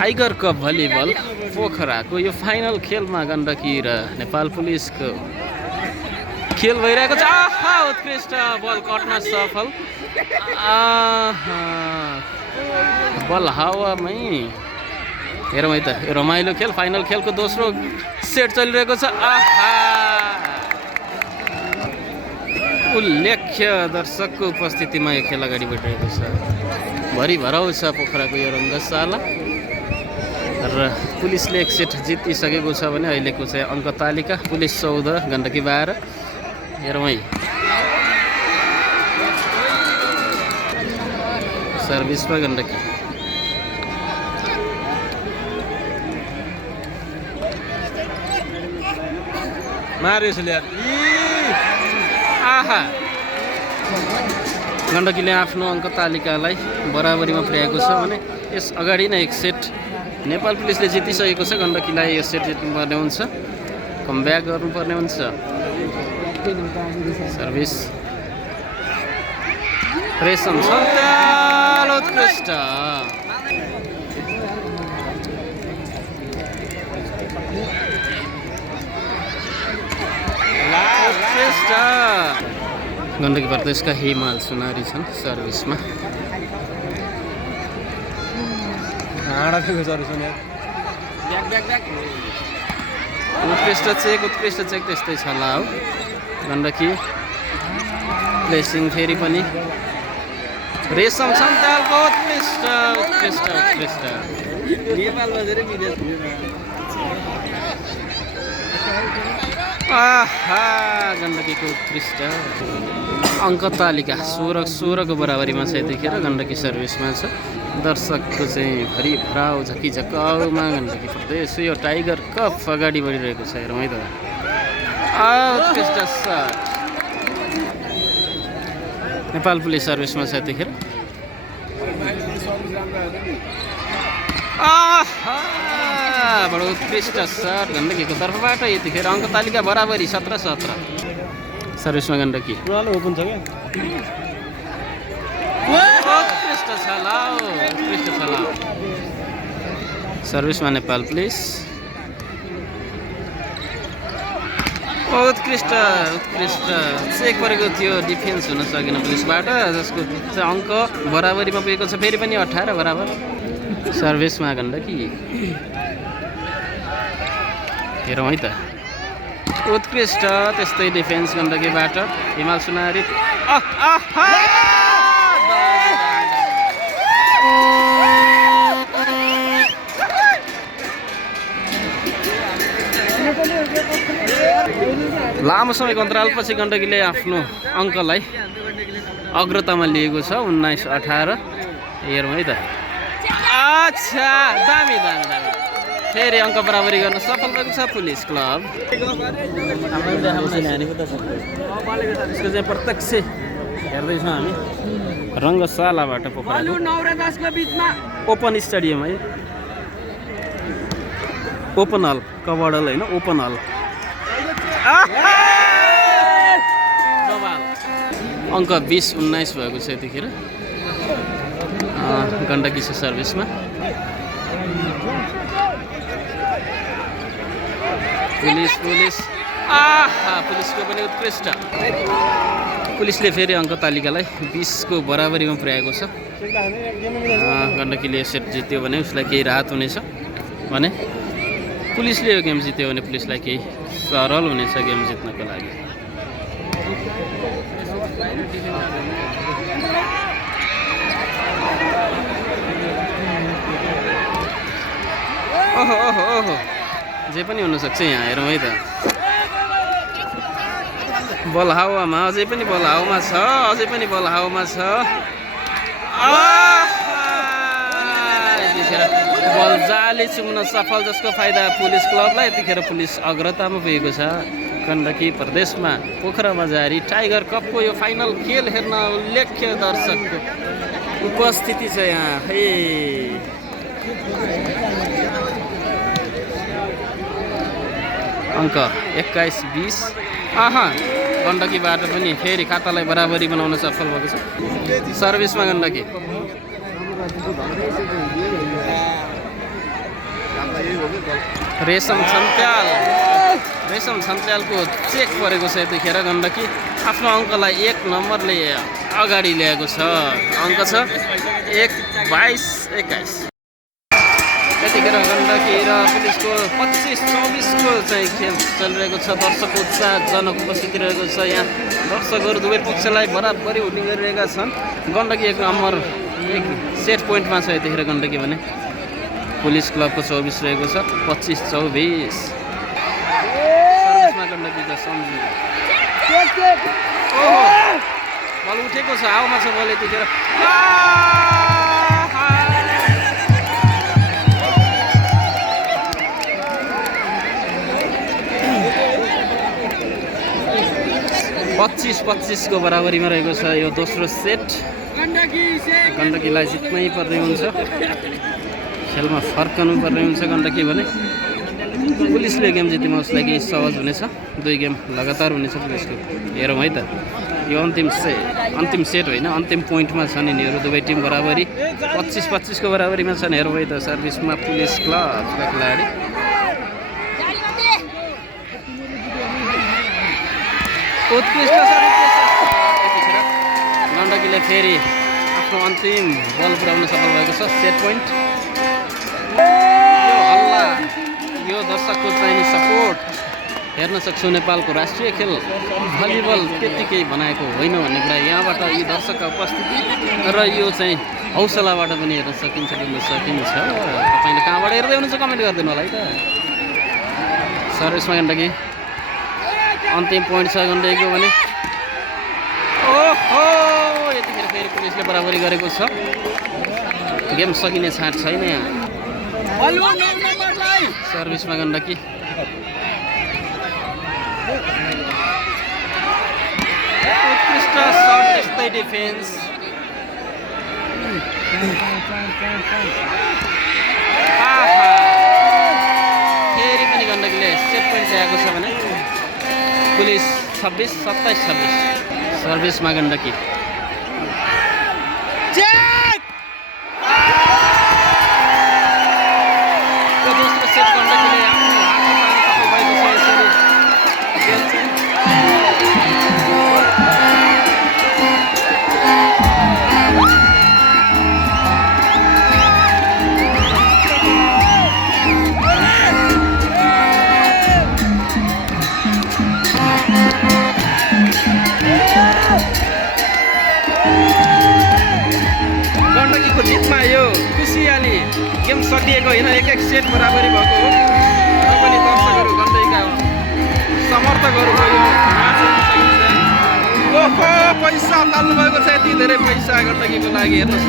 Tiger cup volleyball पोखराको यो final खेलमा गण्डकी र नेपाल पुलिसको खेल भइरहेको छ। आहा उत्कृष्ट बल कट्न सफल। बल हावामै हेरौँ है त यो रमाइलो खेल फाइनल खेलको दोस्रो सेट चलिरहेको छ। आहा उल्लेख्य दर्शकको उपस्थितिमा यो खेल अगाडि बढिरहेको छ। भरि भराउ छ पोखराको यो रङ्गशाला र पुलिसले एक सेट जितिसकेको छ भने अहिलेको चाहिँ अङ्क तालिका पुलिस 14 गण्डकी 12। हेरौँ है सर्भिसमा गण्डकी आहा गण्डकीले आफ्नो अङ्क तालिकालाई बराबरीमा पुर्याएको छ भने यस अगाडि नै एक सेट नेपाल पुलिसले जितिसकेको छ। गण्डकीलाई यो सेट जित्नुपर्ने हुन्छ, कमब्याक गर्नुपर्ने हुन्छ। सर्भिस रेशम सन्ताल उत्कृष्ट गण्डकी प्रदेशका हिमाल सुनारी छन् सर्भिसमा। उत्कृष्ट चेक त्यस्तै छ होला हो। गण्डकी प्लेसिङ फेरि पनि रेशम सन्तालको उत्कृष्ट नेपालमा धेरै विदेश आहा गण्डकीको उत्कृष्ट अङ्क तालिका 16 को बराबरीमा छ। यतिखेर गण्डकी सर्भिसमा छ। दर्शकको चाहिँ भरि भराउ झकिझकाउमा गण्डकी प्रदेश यो टाइगर कप अगाडि बढिरहेको छ। हेरौँ है त उत्कृष्ट सट नेपाल पुलिस सर्भिसमा छ यतिखेर। बडो उत्कृष्ट सट गण्डकीको तर्फबाट यतिखेर अङ्क तालिका बराबरी 17-17 सर्भिसमा गण्डकी। उत्कृष्ट छ सर्भिसमा नेपाल पुलिस। उत्कृष्ट चेक परेको थियो, डिफेन्स हुन सकेन पुलिसबाट, जसको चाहिँ अङ्क बराबरीमा पुगेको छ। फेरि पनि 18 बराबर सर्भिसमा गण्डकी। हेरौँ है त उत्कृष्ट त्यस्तै डिफेन्स गण्डकीबाट हिमाल सुनारी। लामो समयको अन्तरालपछि गण्डकीले आफ्नो अङ्कलाई अग्रतामा लिएको छ 19-18। हेरौँ है त अच्छा दामी फेरि अङ्क बराबरी गर्न सफल भएको छ पुलिस क्लब। यसको चाहिँ प्रत्यक्ष हेर्दैछौँ हामी रङ्गशालाबाट पोखराको ओपन स्टेडियम है, ओपन हल कभर्ड हल होइन, ओपन हल। अङ्क 20-19 भएको छ यतिखेर गण्डकी छ सर्भिसमा। पुलिसको पनि उत्कृष्ट। पुलिसले फेरि अङ्क तालिकालाई 20 को बराबरीमा पुर्याएको छ। गण्डकीले यो सेट जित्यो भने उसलाई केही राहत हुनेछ भने पुलिसले यो गेम जित्यो भने पुलिसलाई केही सरल हुनेछ गेम जित्नको लागि। ओहो जे पनि हुनसक्छ यहाँ। हेरौँ है त बल हावामा अझै पनि बल हावामा छ। यतिखेर बल जाली चुम्न सफल, जसको फाइदा पुलिस क्लबलाई। यतिखेर पुलिस अग्रतामा पुगेको छ। गण्डकी प्रदेशमा पोखरामा जारी टाइगर कपको यो फाइनल खेल हेर्न उल्लेख्य दर्शकको उपस्थिति छ यहाँ है। अङ्क 21-20 गण्डकीबाट पनि फेरि खातालाई बराबरी बनाउन सफल भएको छ सर्भिसमा गण्डकी। रेशम छन्त्यालको चेक परेको छ यतिखेर गण्डकी आफ्नो अङ्कलाई 1 नम्बरले अगाडि ल्याएको छ। अङ्क छ 1-22-21। यतिखेर गण्डकी र पुलिसको 25-24 चाहिँ खेल चलिरहेको छ। दर्शकको उत्साहजनक उपस्थिति रहेको छ। यहाँ दर्शकहरू दुवै पक्षलाई बराबरी हुने गरिरहेका छन्। गण्डकी 1 नम्बर 1 सेट पोइन्टमा छ यतिखेर गण्डकी भने पुलिस क्लबको 24 रहेको छ 25-24। सर्भिसमा गण्डकीको सम्झी बल उठेको छ, हावामा छ बल यतिखेर। 25-25 को बराबरीमा रहेको छ यो दोस्रो सेट। गण्डकीलाई जित्नै पर्ने हुन्छ, खेलमा फर्कनु पर्ने हुन्छ गण्डकी भने। पुलिसले गेम जितेमा उसलाई केही सहज हुनेछ। 2 गेम लगातार हुनेछ पुलिसको। हेरौँ है त, यो अन्तिम सेट होइन, अन्तिम पोइन्टमा छन् यिनीहरू दुवै टिम बराबरी। 25-25 को बराबरीमा छन्। हेरौँ है त, सर्भिसमा पुलिस क्लबका खेलाडी उत्कृष्ट यतिखेर गण्डकीले फेरि आफ्नो अन्तिम बल पुर्याउन सफल भएको छ। Set point. यो हल्ला, यो दर्शकको चाहिने सपोर्ट हेर्न सक्छौँ। नेपालको राष्ट्रिय खेल भलिबल त्यत्तिकै बनाएको होइन भन्ने कुरा यहाँबाट यी दर्शकका उपस्थिति र यो चाहिँ हौसलाबाट पनि हेर्न सकिन्छ। तपाईँले कहाँबाट हेर्दै हुनुहुन्छ कमेन्ट गरिदिनु होला है त। सर्भिसमा गण्डकी अन्तिम पोइन्ट छ गण्डकीको भने। ओहो, यतिखेर फेरि पुलिसले बराबरी गरेको छ। गेम सकिने छाँट छैन यहाँ। सर्भिसमा गण्डकी उत्कृष्ट सर्ट त्यस्तै डिफेन्स। फेरि पनि गण्डकीले सेट पोइन्ट ल्याएको छ भने पुलिस 26-27-26। सर्भिसमा गण्डकी दोस्रो सेट गण्डकीले आफ्नो हातमा पार्न सफल भएको छ। गण्डकीको जितमा यो खुसियाली गेम सकिएको होइन, 1-1 सेट बराबरी भएको हो। र पनि दर्शकहरू गण्डकीका समर्थकहरूको यो ओहो, पैसा फाल्नु भएको छ। यति धेरै पैसा गण्डकीको लागि हेर्नुहोस्।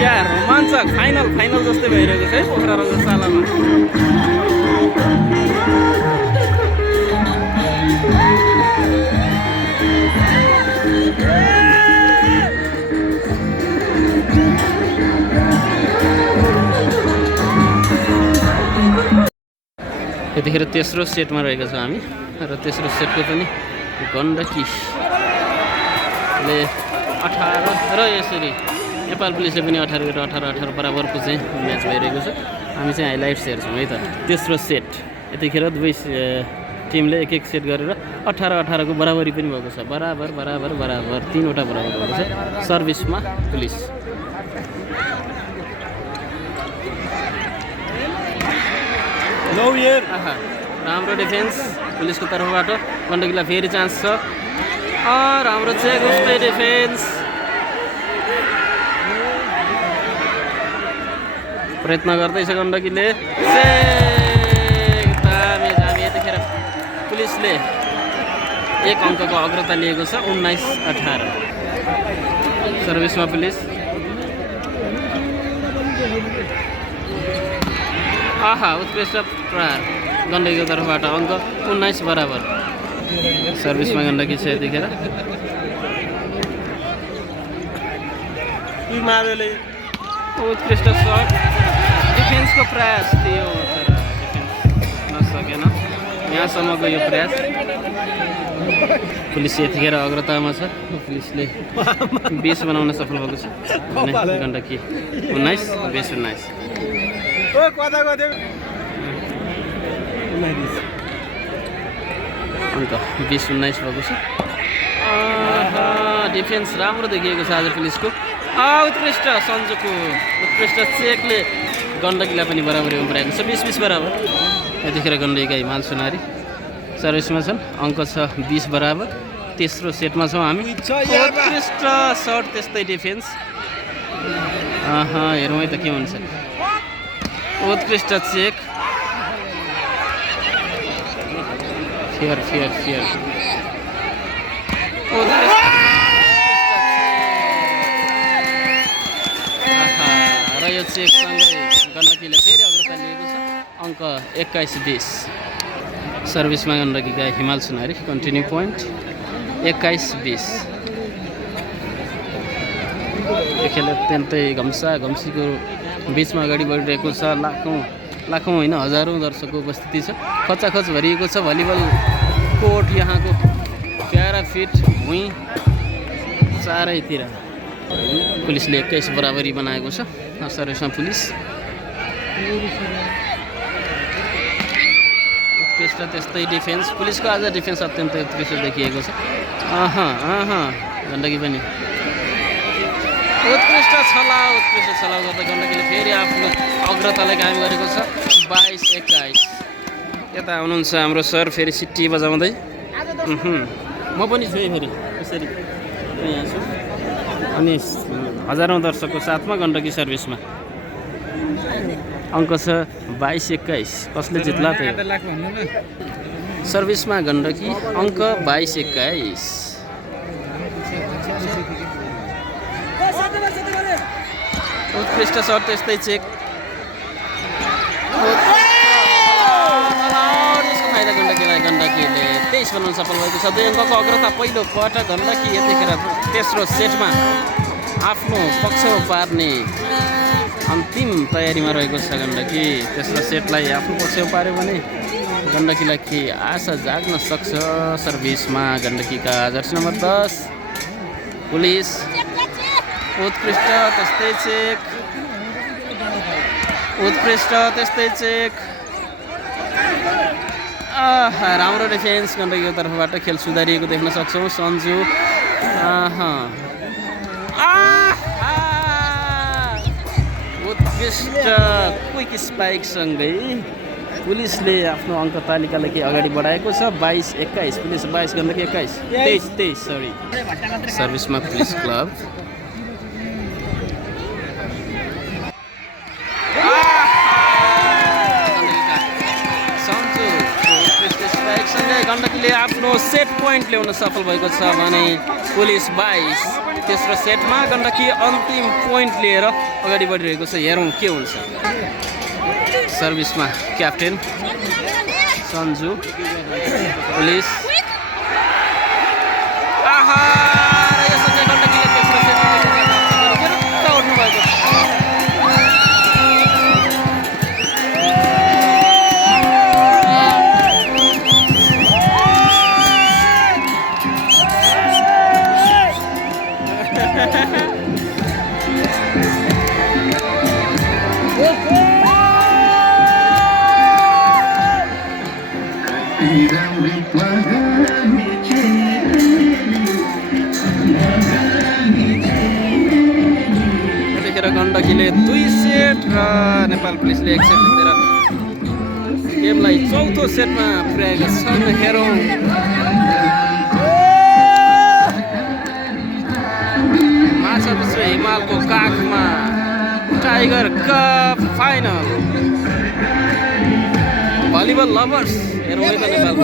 क्या रोमाञ्चक फाइनल जस्तै भइरहेको छ है पोखरा रङ्गशालामा। यतिखेर तेस्रो सेटमा रहेका छौँ हामी र तेस्रो सेटको पनि गण्डकीले 18 र यसरी नेपाल पुलिसले पनि 18 बराबरको चाहिँ म्याच भइरहेको छ। हामी चाहिँ हाइलाइट्स हेर्छौँ है त। तेस्रो सेट यतिखेर दुवै टिमले 1-1 सेट गरेर 18 को बराबरी पनि भएको छ। बराबर 3वटा बराबर भएको छ। सर्भिसमा पुलिस राम्रो डिफेन्स पुलिसको तर्फबाट। गण्डकीलाई फेरि चान्स छ। राम्रो चेक उस्तै डिफेन्स। प्रयत्न गर्दैछ गण्डकीले। दामी यतिखेर पुलिसले एक अङ्कको अग्रता लिएको छ 19-18 सर्भिसमा पुलिस। आहा उत्कृष्ट प्रहार गण्डकीको तर्फबाट अङ्क 19 बराबर। सर्भिसमा गण्डकी छ यतिखेर। उत्कृष्ट सट डिफेन्सको प्रयास थियो तर डिफेन्स नसकेन। यहाँसम्मको यो प्रयास। पुलिस यतिखेर अग्रतामा छ। पुलिसले 20 बनाउन सफल भएको छ भने गण्डकी 19-20-19 अन्त 20-19 भएको छ। डिफेन्स राम्रो देखिएको छ आज पुलिसको। उत्कृष्ट सन्जुको उत्कृष्ट चेकले गण्डकीलाई पनि बराबरीमा पुर्याएको छ 20-20 बराबर। यतिखेर गण्डकीका हिमाल सुनारी सर्भिसमा छन्। अङ्क छ 20 बराबर। तेस्रो सेटमा छौँ हामी। उत्कृष्ट सर्ट त्यस्तै डिफेन्स। हेरौँ है त के हुन्छ। उत्कृष्ट चेक फेयर फेयर फेयर र यो चेकसँगै गण्डकीले फेरि अग्रता लिएको छ अङ्क 21-20। सर्भिसमा गण्डकीका हिमाल सुनारी कन्टिन्यू पोइन्ट 21-20। यो खेल अत्यन्तै घम्सीको बिचमा अगाडि बढिरहेको छ। लाखौँ होइन हजारौँ दर्शकको उपस्थिति छ। खचाखच भरिएको छ भलिबल कोर्ट। यहाँको प्यारा फिट भुइँ चारैतिर। पुलिसले 21 बराबरी बनाएको छ। सर्भिसमा पुलिस। उत्कृष्ट त्यस्तै डिफेन्स। पुलिसको आज डिफेन्स अत्यन्तै उत्कृष्ट देखिएको छ। गण्डकी पनि उत्कृष्ट छलाउ गर्दा गण्डकीले फेरि आफ्नो अग्रतालाई कायम गरेको छ 22-21। यता हुनुहुन्छ हाम्रो सर फेरि सिटी बजाउँदै। म पनि छु फेरि यसरी यहाँ छु। अनि हजारौँ दर्शकको साथमा गण्डकी सर्भिसमा अङ्क छ 22-21। कसले जित्ला त सर्भिसमा गण्डकी अङ्क 22-21। उत्कृष्ट सर्ट त्यस्तै चेक। फाइदा गण्डकीले 23 बनाउन सफल भएको छ। 2 अङ्कको अग्रता पहिलो पटक गण्डकी यतिखेर तेस्रो सेटमा आफ्नो पक्षमा पार्ने अन्तिम तयारीमा रहेको छ गण्डकी। तेस्रो सेटलाई आफ्नो पक्षमा पार्यो भने गण्डकीलाई के आशा जाग्न सक्छ। सर्भिसमा गण्डकीका जर्सी नम्बर 10 पुलिस। उत्कृष्ट त्यस्तै चेक। राम्रो डिफेन्स गण्डकीको तर्फबाट खेल सुधारिएको देख्न सक्छौँ। सन्जु उत्कृष्ट क्विक स्पाइकसँगै पुलिसले आफ्नो अङ्क तालिकालाई के अगाडि बढाएको छ 22-21। पुलिस 22 गण्डकी 23 सरी। सर्भिसमा पुलिस क्लब। गण्डकीले आफ्नो सेट पोइन्ट ल्याउन सफल भएको छ भने पुलिस 22। तेस्रो सेटमा गण्डकी अन्तिम पोइन्ट लिएर अगाडि बढिरहेको छ। हेरौँ के हुन्छ। सर्भिसमा क्याप्टेन सन्जु पुलिस। गण्डकीले तेस्रो सेटमा उठ्नु भएको छ। यतिखेर गण्डकीले 2 सेट र नेपाल पुलिसले 1 सेट जितेर गेमलाई चौथो सेटमा पुर्याएका छन्। हेरौँ माछापुच्छ्रे हिमालको काखमा tiger cup final. Volleyball lovers हेरौँ है त नेपाल